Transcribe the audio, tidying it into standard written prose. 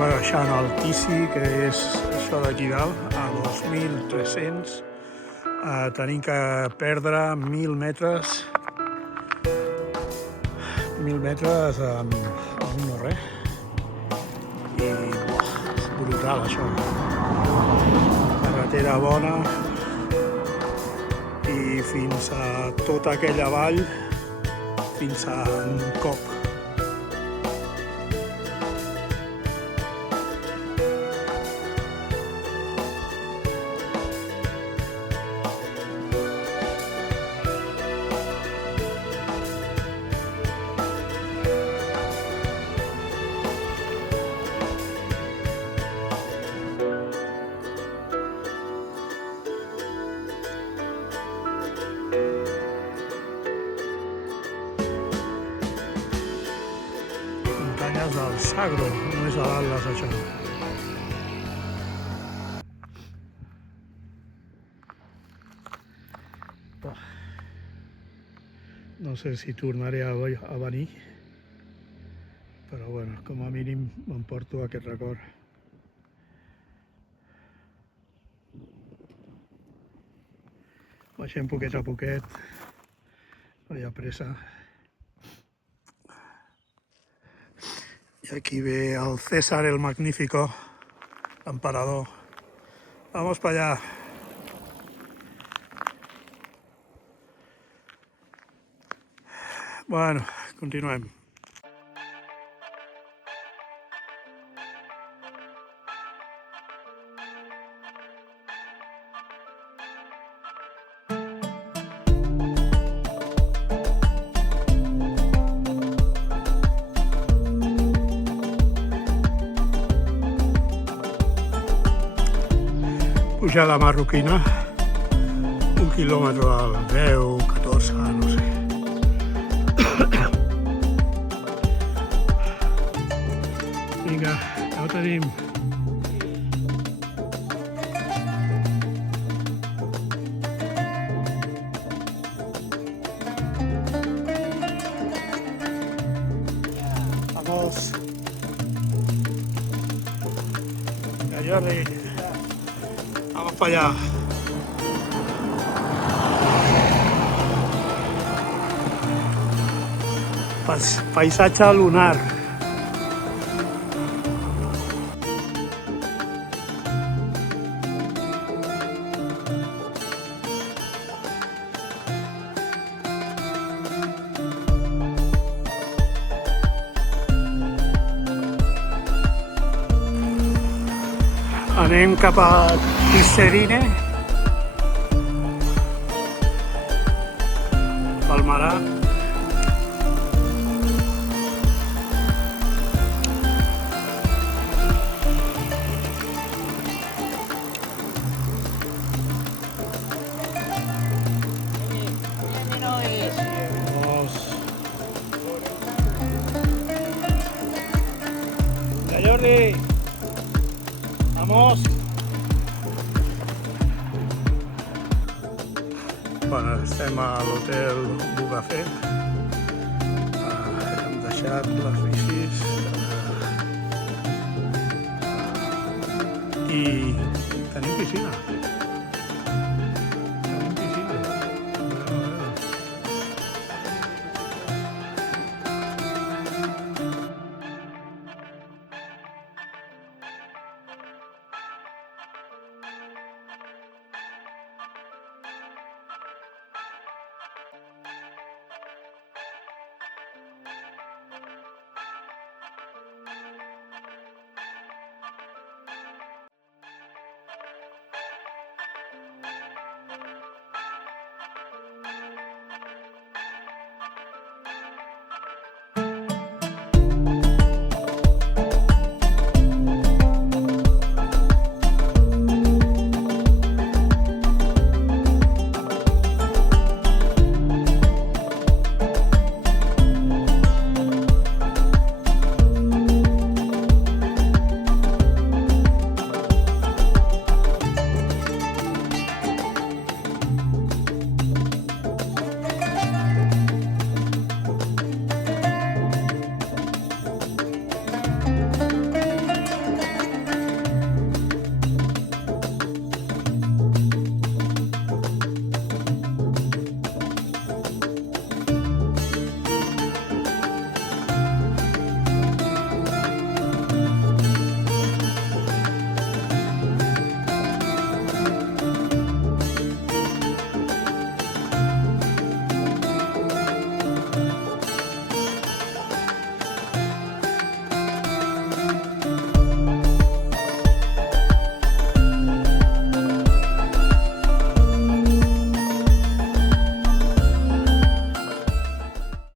baixant al Tici, que és això d'aquí dalt, a 2.300. Tenim que perdre 1.000 metres. 1.000 metres amb un no res. I és brutal, això. Carretera bona. I fins a tota aquella vall, fins a un cop. Muntanyes del Sagro, només a l'Atles, això. No sé si tornaré a venir, però bueno, com a mínim m'emporto aquest record. Baixem poquet a poquet, no hi ha pressa. Y aquí ve al César el Magnífico, emperador. Vamos para allá. Bueno, continuem. Pujada marroquina, 1 quilòmetre al 10, 14, no sé. Vinga, ja ho tenim. Vamos. Vinga, Jordi. Vamos para allá. Paisatge lunar. Anem cap a Tisserine, Palmarà. Jordi, vamos. Bueno, estem a l'hotel Bugafé. Hem deixat les bicis i tenim piscina.